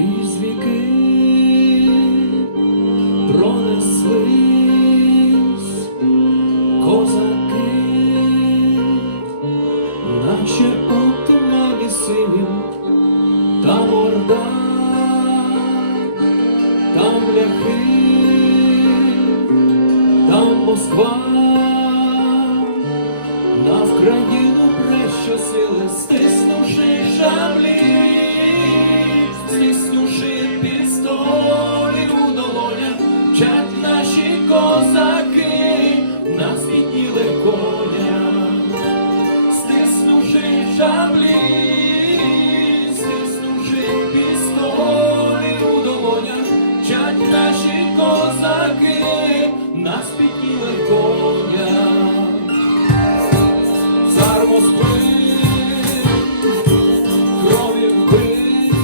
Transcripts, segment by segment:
крізь віки пронеслись козаки, наче у тумані синім та морда, там ляхи, там Москва, на Вкраїну краще стиснувши шаблі. Розбив, крові вбивсь,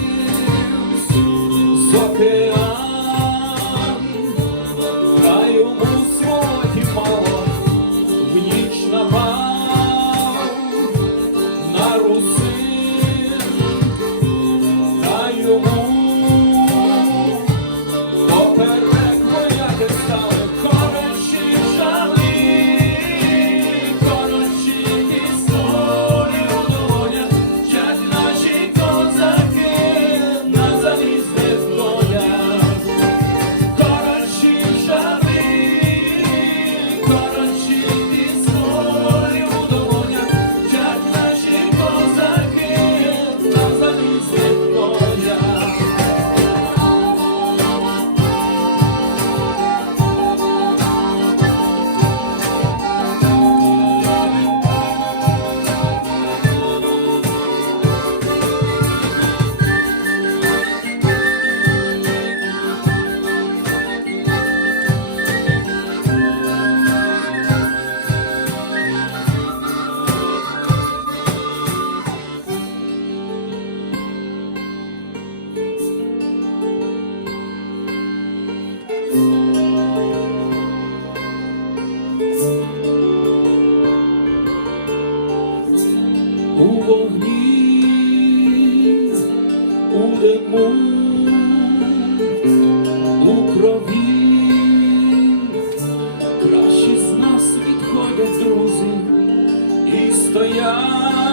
будемо у крові, кращі з нас відходять друзі і стоять.